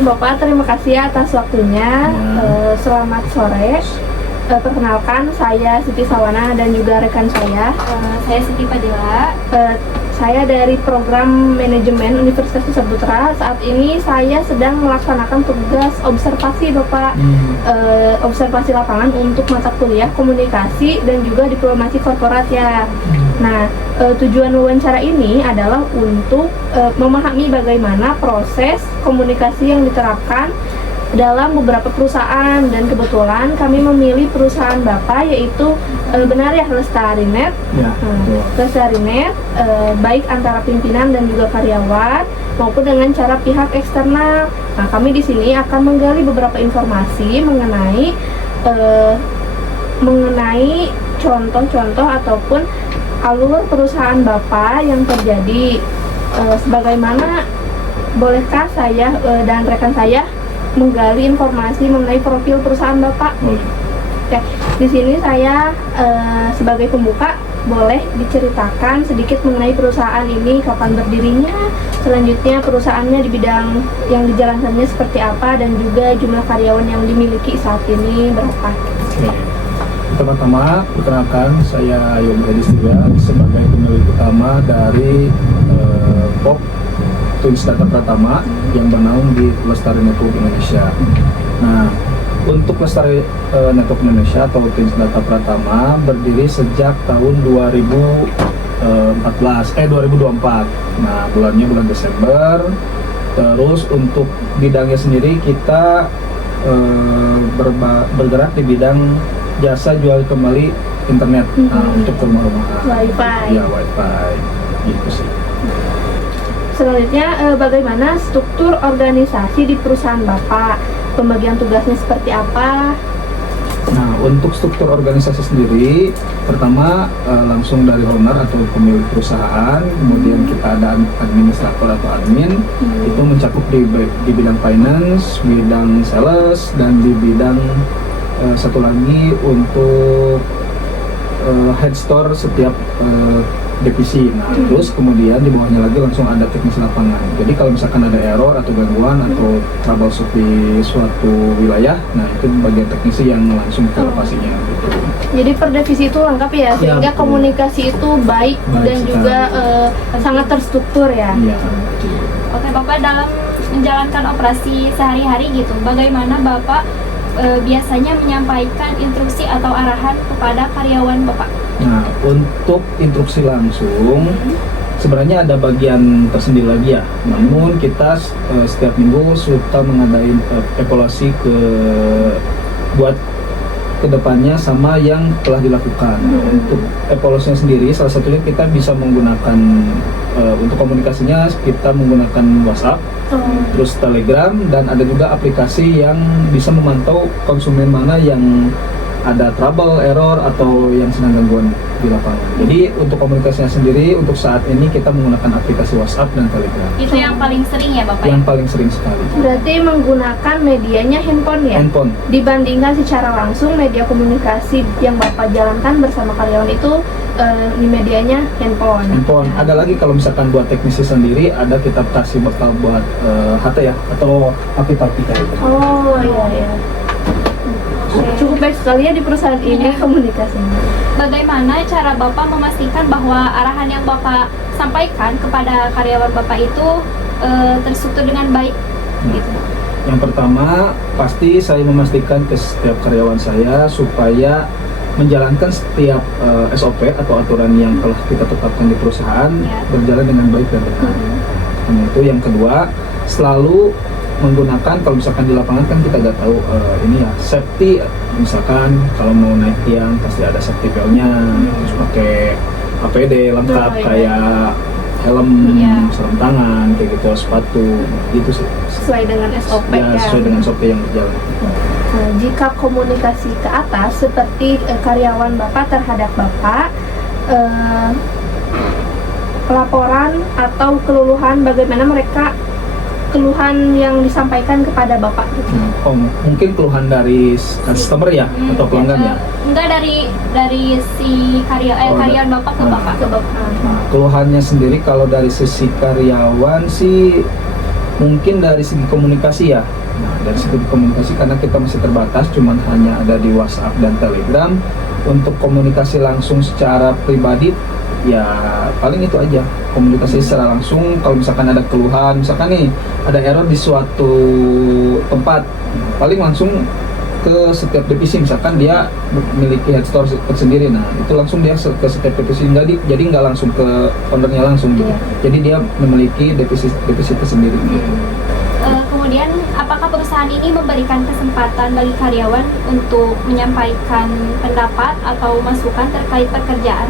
Assalamualaikum Bapak, terima kasih atas waktunya. Selamat sore. Perkenalkan, saya Siti Sawana dan juga rekan saya. Saya Siti Fadila. Saya dari program manajemen Universitas Nusa Saat ini saya sedang melaksanakan tugas observasi Bapak, observasi lapangan untuk mata kuliah komunikasi dan juga diplomasi korporat ya. Nah, tujuan wawancara ini adalah untuk memahami bagaimana proses komunikasi yang diterapkan dalam beberapa perusahaan, dan kebetulan kami memilih perusahaan Bapak yaitu benar ya Lestarinet. Ya, Lestarinet baik antara pimpinan dan juga karyawan maupun dengan cara pihak eksternal. Nah, kami di sini akan menggali beberapa informasi mengenai contoh-contoh ataupun alur perusahaan Bapak yang terjadi. Sebagaimana bolehkah saya dan rekan saya menggali informasi mengenai profil perusahaan Bapak? Oke, di sini saya sebagai pembuka boleh diceritakan sedikit mengenai perusahaan ini, kapan berdirinya, selanjutnya perusahaannya di bidang yang dijalankannya seperti apa, dan juga jumlah karyawan yang dimiliki saat ini berapa. Oke. Pertama-tama, perkenalkan saya Yogi Edistia sebagai pemilik utama dari POP Twins Data Pratama yang bernaung di Lestari Network Indonesia. Nah, untuk Lestari Network Indonesia atau Twins Data Pratama berdiri sejak tahun 2024. Nah, bulannya bulan Desember. Terus untuk bidangnya sendiri kita bergerak di bidang jasa jual kembali internet untuk rumah-rumahan. Wi-Fi. Ya, Wi-Fi. Gitu sih. Selanjutnya, bagaimana struktur organisasi di perusahaan Bapak? Pembagian tugasnya seperti apa? Nah, untuk struktur organisasi sendiri, pertama langsung dari owner atau pemilik perusahaan, kemudian kita ada administrator atau admin, itu mencakup di bidang finance, bidang sales, dan di bidang satu lagi untuk head store setiap divisi. Nah, terus kemudian di bawahnya lagi langsung ada teknisi lapangan. Jadi kalau misalkan ada error atau gangguan atau troubleshoot di suatu wilayah, nah itu bagian teknisi yang langsung ke lokasinya gitu. Jadi per divisi itu lengkap ya, sehingga betul. Komunikasi itu baik dan sekali. juga sangat terstruktur ya. Iya. Oke Bapak, dalam menjalankan operasi sehari-hari gitu, bagaimana Bapak biasanya menyampaikan instruksi atau arahan kepada karyawan Bapak? Nah, untuk instruksi langsung sebenarnya ada bagian tersendiri lagi ya. Namun kita setiap minggu suka mengadain evaluasi buat kedepannya sama yang telah dilakukan. Untuk evaluasinya sendiri, salah satunya kita bisa menggunakan untuk komunikasinya kita menggunakan WhatsApp, terus Telegram, dan ada juga aplikasi yang bisa memantau konsumen mana yang ada trouble, error, atau yang sedang gangguan di lapangan. Jadi untuk komunikasinya sendiri, untuk saat ini kita menggunakan aplikasi WhatsApp dan Telegram. Itu yang paling sering ya Bapak? Yang paling sering sekali. Berarti menggunakan medianya handphone ya? Handphone. Dibandingkan secara langsung media komunikasi yang Bapak jalankan bersama karyawan itu di medianya handphone. Handphone. Ada lagi kalau misalkan buat teknisi sendiri, ada kita kasih bekal buat HT ya, atau api-api kayak gitu. Oh iya. Cukup baik sekali ya di perusahaan ini komunikasinya. Bagaimana cara Bapak memastikan bahwa arahan yang Bapak sampaikan kepada karyawan Bapak itu terstruktur dengan baik gitu? Yang pertama, pasti saya memastikan ke setiap karyawan saya supaya menjalankan setiap SOP atau aturan yang telah kita tetapkan di perusahaan berjalan dengan baik dan benar. Itu yang kedua, selalu menggunakan, kalau misalkan di lapangan kan kita nggak tahu ini ya safety, misalkan kalau mau naik tiang pasti ada safety belt-nya, terus pakai APD lengkap kayak helm, sarung tangan, kayak gitu, sepatu, gitu sih. Sesuai dengan SOP ya. Sesuai dengan SOP yang berjalan. Nah, jika komunikasi ke atas seperti karyawan Bapak terhadap Bapak, laporan atau keluluhan, bagaimana mereka keluhan yang disampaikan kepada Bapak gitu? Oh, mungkin keluhan dari customer ya atau pelanggan ya? Enggak, dari si karyawan Bapak ke Bapak. Ke Bapak. Nah, keluhannya sendiri kalau dari sisi karyawan sih Mungkin dari segi komunikasi ya. Nah, dari segi komunikasi karena kita masih terbatas, cuman hanya ada di WhatsApp dan Telegram. Untuk komunikasi langsung secara pribadi, ya paling itu aja. Komunikasi secara langsung, kalau misalkan ada keluhan, misalkan nih ada error di suatu tempat, paling langsung ke setiap divisi, misalkan dia memiliki head store tersendiri, nah itu langsung dia ke setiap divisi, jadi nggak langsung ke ownernya langsung gitu. Jadi dia memiliki divisi tersendiri gitu. Kemudian, apakah perusahaan ini memberikan kesempatan bagi karyawan untuk menyampaikan pendapat atau masukan terkait pekerjaan?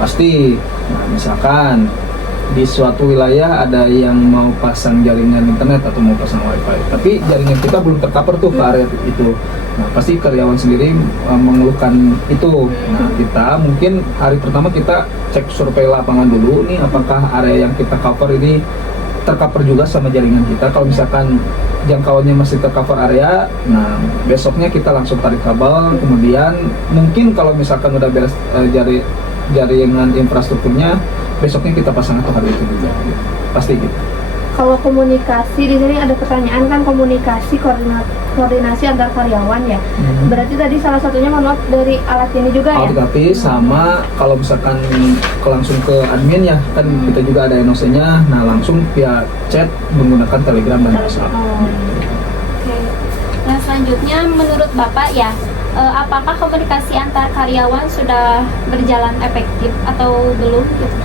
Pasti. Nah, misalkan di suatu wilayah ada yang mau pasang jaringan internet atau mau pasang wifi, tapi jaringan kita belum tercover tuh ke area itu. Nah, pasti karyawan sendiri mengeluhkan itu. Nah, kita mungkin hari pertama kita cek survei lapangan dulu nih, apakah area yang kita cover ini tercover juga sama jaringan kita. Kalau misalkan jangkauannya masih tercover area, nah besoknya kita langsung tarik kabel. Kemudian mungkin kalau misalkan udah beres jaringan infrastrukturnya, besoknya kita pasang atau hari itu juga gitu. Pasti gitu. Kalau komunikasi di sini ada pertanyaan kan, komunikasi koordinasi antar karyawan ya. Berarti tadi salah satunya menurut dari alat ini juga ya. Alat sama kalau misalkan langsung ke admin ya kan kita juga ada NOC-nya. Nah langsung via chat menggunakan Telegram dan WhatsApp. Oke. Nah selanjutnya menurut Bapak ya, apakah komunikasi antar karyawan sudah berjalan efektif atau belum gitu?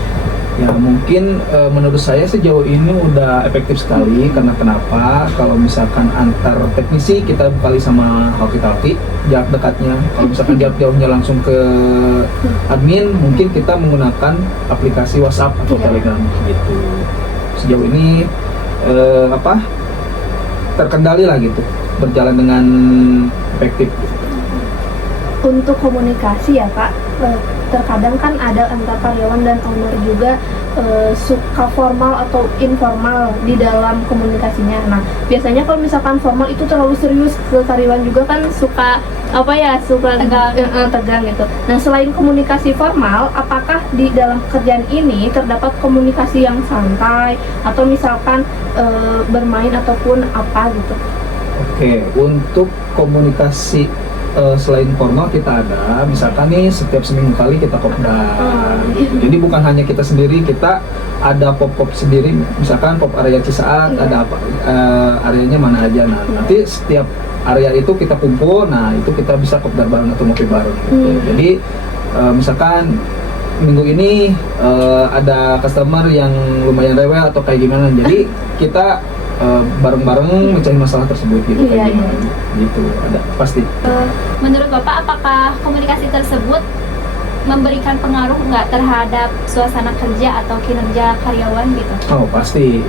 Ya mungkin menurut saya sejauh ini udah efektif sekali. Karena kenapa? Kalau misalkan antar teknisi kita kali sama walkie-talkie jarak dekatnya. Kalau misalkan jarak jauhnya langsung ke admin, mungkin kita menggunakan aplikasi WhatsApp atau Telegram gitu. Sejauh ini terkendali lah gitu, berjalan dengan efektif. Untuk komunikasi ya Pak, terkadang kan ada antar karyawan dan owner juga suka formal atau informal di dalam komunikasinya. Nah biasanya kalau misalkan formal itu terlalu serius, ke karyawan juga kan suka tegang gitu. Nah selain komunikasi formal, apakah di dalam pekerjaan ini terdapat komunikasi yang santai atau misalkan bermain ataupun apa gitu? Oke, untuk komunikasi selain formal kita ada, misalkan nih setiap seminggu kali kita kopdar. Jadi bukan hanya kita sendiri, kita ada pop sendiri, misalkan pop area Cisaat, ada apa areanya mana aja. Nah nanti setiap area itu kita kumpul, nah itu kita bisa kopdar bareng atau ngopi bareng gitu. Jadi misalkan minggu ini ada customer yang lumayan rewel atau kayak gimana, jadi kita bareng-bareng mencari masalah tersebut gitu. Gitu ada pasti. Menurut Bapak, apakah komunikasi tersebut memberikan pengaruh nggak terhadap suasana kerja atau kinerja karyawan gitu? Oh pasti,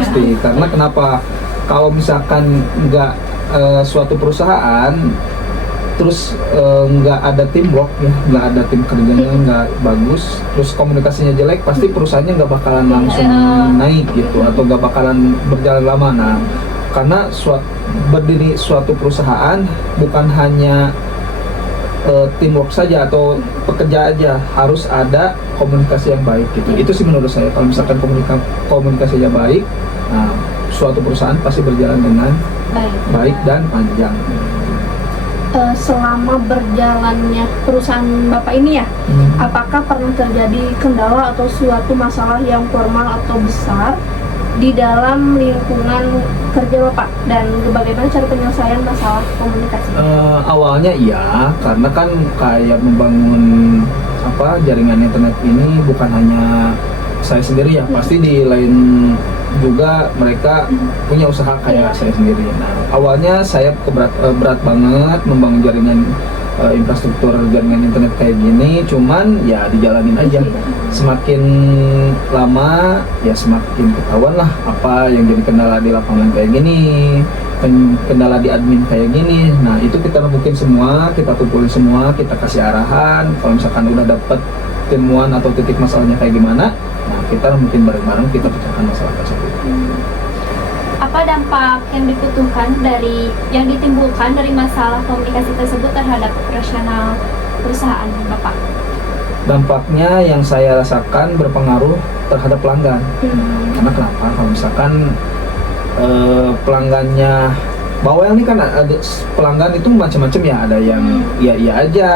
pasti. Karena kenapa? Kalau misalkan nggak suatu perusahaan terus nggak ada teamwork ya, nggak ada tim kerjanya nggak bagus, terus komunikasinya jelek, pasti perusahaannya nggak bakalan langsung naik gitu, atau nggak bakalan berjalan lama. Nah karena berdiri suatu perusahaan bukan hanya teamwork saja atau pekerja aja, harus ada komunikasi yang baik gitu. Itu sih menurut saya, kalau misalkan komunikasinya baik, nah suatu perusahaan pasti berjalan dengan baik dan panjang. Selama berjalannya perusahaan Bapak ini ya, apakah pernah terjadi kendala atau suatu masalah yang formal atau besar di dalam lingkungan kerja Bapak, dan bagaimana cara penyelesaian masalah komunikasi? Awalnya iya, karena kan kayak membangun jaringan internet ini bukan hanya saya sendiri ya, pasti di lain juga mereka punya usaha kayak saya sendiri. Nah awalnya saya berat banget membangun jaringan infrastruktur jaringan internet kayak gini, cuman ya dijalanin aja. Semakin lama ya semakin ketahuan lah apa yang jadi kendala di lapangan kayak gini, kendala di admin kayak gini. Nah itu kita rembukin semua, kita kumpulin semua, kita kasih arahan. Kalau misalkan udah dapet temuan atau titik masalahnya kayak gimana, nah kita mungkin bareng-bareng kita pecahkan masalah tersebut. Apa dampak yang ditimbulkan dari masalah komunikasi tersebut terhadap operasional perusahaan Bapak? Dampaknya yang saya rasakan berpengaruh terhadap pelanggan. Karena kenapa? Kalau misalkan pelanggannya bawel nih kan, ada pelanggan itu macam-macam ya, ada yang iya aja,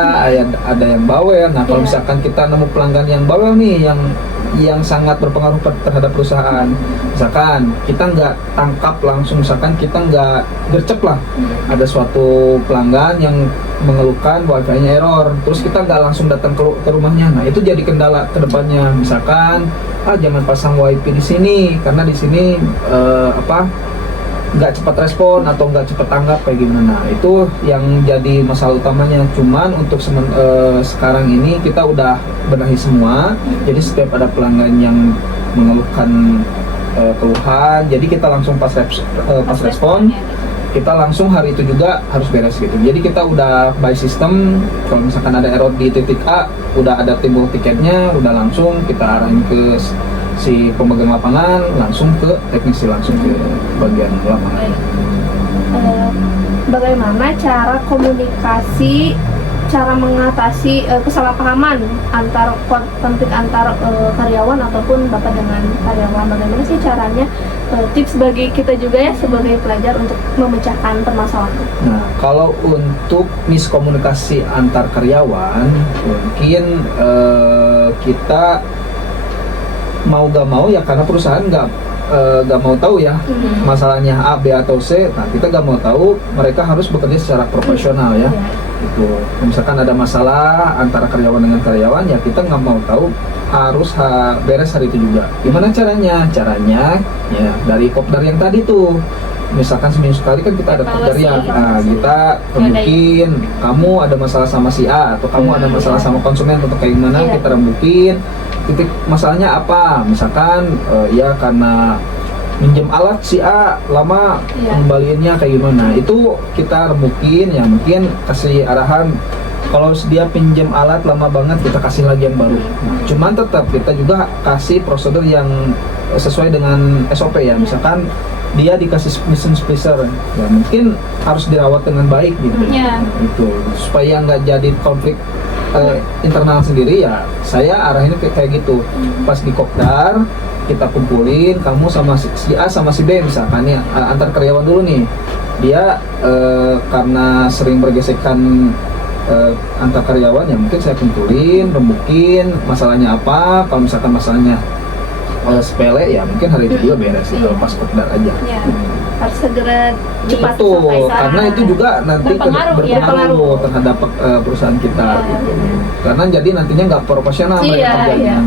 ada yang bawel. Nah kalau Iya. misalkan kita nemu pelanggan yang bawel nih, yang sangat berpengaruh terhadap perusahaan, misalkan kita nggak tangkap langsung, misalkan kita nggak gercep lah, ada suatu pelanggan yang mengeluhkan wifi-nya error, terus kita nggak langsung datang ke rumahnya. Nah itu jadi kendala ke depannya, misalkan jangan pasang wifi di sini karena di sini nggak cepat respon atau nggak cepat tanggap kayak gimana. Nah, itu yang jadi masalah utamanya. Cuman untuk sekarang ini kita udah benahi semua. Jadi setiap ada pelanggan yang mengeluhkan keluhan, jadi kita langsung pas respon, ya, gitu. kita langsung hari itu juga harus beres gitu. Jadi kita udah by system, kalau misalkan ada error di titik A, udah ada timbul tiketnya, udah langsung kita arahin ke si pemegang lapangan, langsung ke teknisi, langsung ke bagian lapangan. Bagaimana cara komunikasi, cara mengatasi kesalahpahaman antar konflik antar karyawan ataupun bapak dengan karyawan? Bagaimana sih caranya, tips bagi kita juga ya sebagai pelajar untuk memecahkan permasalahan? Nah, kalau untuk miskomunikasi antar karyawan, mungkin kita mau gak mau ya, karena perusahaan gak mau tahu ya masalahnya A, B atau C. Nah kita gak mau tahu, mereka harus bekerja secara profesional ya. Gitu. Misalkan ada masalah antara karyawan dengan karyawan, ya kita nggak mau tahu, harus beres hari itu juga. Gimana caranya? Caranya ya dari kopdar yang tadi tuh. Misalkan seminggu sekali kan kita ada kopdar ya. Nah, kita rembukin, kamu ada masalah sama si A atau kamu ada masalah sama konsumen atau kayak gimana, kita rembukin. Titik masalahnya apa? Misalkan ya karena minjem alat si A lama, kembaliinnya kayak gimana, itu kita rembukin ya, mungkin kasih arahan. Kalau dia pinjam alat lama banget, kita kasih lagi yang baru. Nah, cuman tetap kita juga kasih prosedur yang sesuai dengan SOP ya. Misalkan dia dikasih mission splicer, ya mungkin harus dirawat dengan baik gitu. Gitu, supaya nggak jadi konflik internal sendiri ya. Saya arahin kayak gitu. Pas di kopdar kita kumpulin, kamu sama si A sama si B misalkan ya, antar karyawan dulu nih. Dia karena sering bergesekan antar karyawan, ya mungkin saya kumpulin, rembukin masalahnya apa. Kalau misalkan masalahnya sepele ya mungkin hari itu juga beres ya, pas kopdar aja. Harus segera cepat Betul, selesai. karena itu juga nanti berpengaruh terhadap perusahaan kita gitu. Karena jadi nantinya nggak proporsional mereka kerjanya.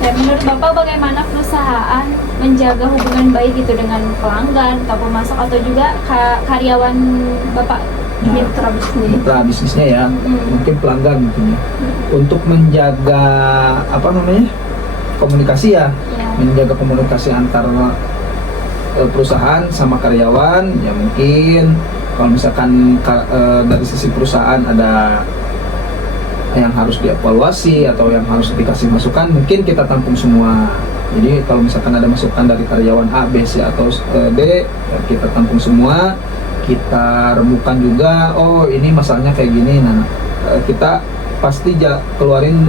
Dan menurut Bapak bagaimana perusahaan menjaga hubungan baik gitu dengan pelanggan atau pemasok atau juga karyawan Bapak? Mitra bisnisnya ya, mungkin pelanggan mungkin ya. Untuk menjaga komunikasi ya, menjaga komunikasi antar perusahaan sama karyawan ya, mungkin kalau misalkan dari sisi perusahaan ada yang harus dievaluasi atau yang harus dikasih masukan, mungkin kita tampung semua. Jadi kalau misalkan ada masukan dari karyawan A, B, C atau D, ya kita tampung semua, kita remukan juga, oh ini masalahnya kayak gini. Nah kita pasti keluarin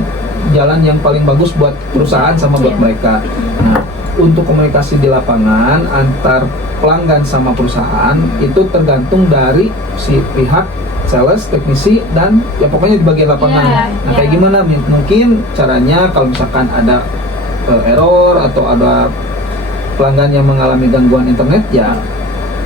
jalan yang paling bagus buat perusahaan sama buat mereka. Nah, untuk komunikasi di lapangan antar pelanggan sama perusahaan itu tergantung dari si pihak sales, teknisi, dan ya pokoknya di bagian lapangan. Nah kayak gimana? Mungkin caranya kalau misalkan ada error atau ada pelanggan yang mengalami gangguan internet, ya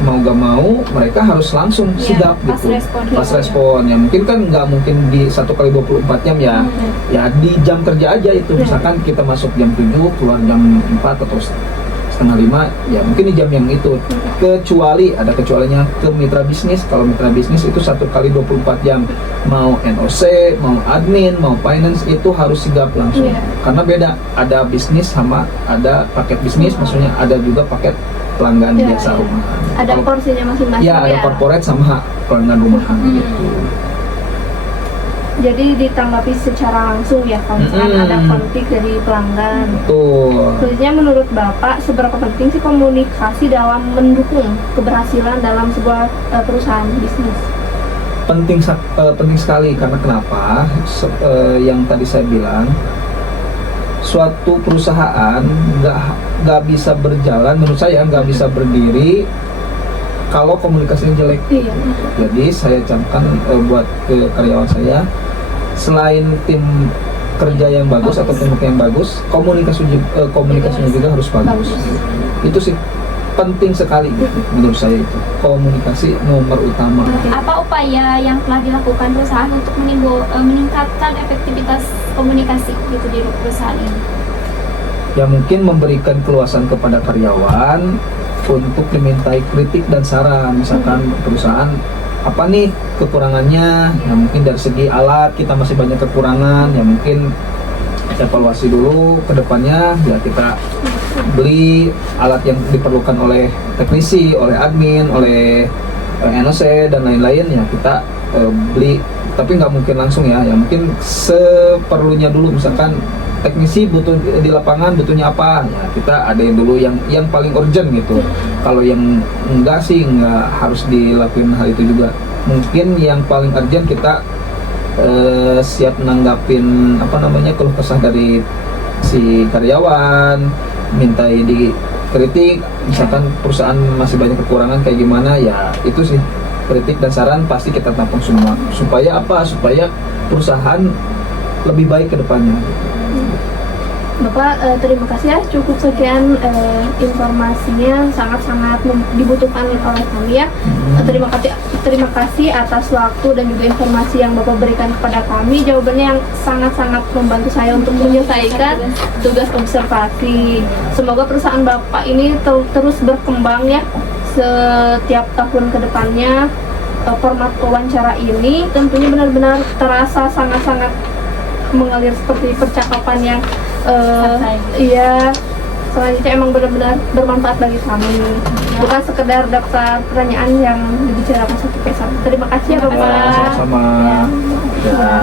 mau gak mau mereka harus langsung sigap gitu, pas respon. Ya mungkin kan nggak mungkin di 1x24 jam ya, ya di jam kerja aja itu. Misalkan kita masuk jam 7, keluar jam 4 atau setengah 5, ya mungkin di jam yang itu. Kecuali ada kecualinya ke mitra bisnis. Kalau mitra bisnis itu 1x24 jam, mau NOC, mau admin, mau finance, itu harus sigap langsung. Karena beda, ada bisnis sama ada paket bisnis, maksudnya ada juga paket pelanggan biasa rumahan. Ada porsinya masing-masing ya. Ada corporate sama pelanggan rumahan gitu. Jadi ditanggapi secara langsung ya kalau misalkan ada konflik dari pelanggan. Betul. Sebenarnya menurut Bapak seberapa penting sih komunikasi dalam mendukung keberhasilan dalam sebuah perusahaan bisnis? Penting sekali, karena kenapa? Yang tadi saya bilang, suatu perusahaan nggak bisa berjalan, menurut saya nggak bisa berdiri kalau komunikasinya jelek. Iya. Jadi saya camkan buat ke karyawan saya, selain tim kerja yang bagus atau tim yang bagus, komunikasinya juga harus bagus. Itu sih penting sekali menurut saya, itu komunikasi nomor utama. Apa upaya yang telah dilakukan perusahaan untuk meningkatkan efektivitas komunikasi gitu di perusahaan ini? Ya mungkin memberikan keluasan kepada karyawan untuk dimintai kritik dan saran. Misalkan perusahaan apa nih kekurangannya, ya mungkin dari segi alat kita masih banyak kekurangan, ya mungkin evaluasi dulu ke depannya, ya kita beli alat yang diperlukan oleh teknisi, oleh admin, oleh NOC dan lain-lain, ya kita beli. Tapi nggak mungkin langsung ya mungkin seperlunya dulu. Misalkan teknisi butuh di lapangan butuhnya apa, ya kita ada yang dulu yang paling urgent gitu. Kalau yang enggak sih nggak harus dilakuin hal itu juga. Mungkin yang paling urgent kita siap nanggapin keluh kesah dari si karyawan, mintai dikritik, misalkan perusahaan masih banyak kekurangan kayak gimana, ya itu sih kritik dan saran pasti kita tampung semua. Supaya perusahaan lebih baik ke depannya. Bapak, terima kasih ya, cukup sekian informasinya, sangat-sangat dibutuhkan oleh kami ya. Terima kasih atas waktu dan juga informasi yang Bapak berikan kepada kami. Jawabannya yang sangat-sangat membantu saya untuk menyelesaikan tugas observasi. Semoga perusahaan Bapak ini terus berkembang ya setiap tahun ke depannya. Format wawancara ini tentunya benar-benar terasa sangat-sangat mengalir seperti percakapan yang iya, selanjutnya emang benar-benar bermanfaat bagi kami, bukan sekedar daftar pertanyaan yang dibicarakan satu persatu. Terima kasih ya Bapak. Sama-sama. Ya.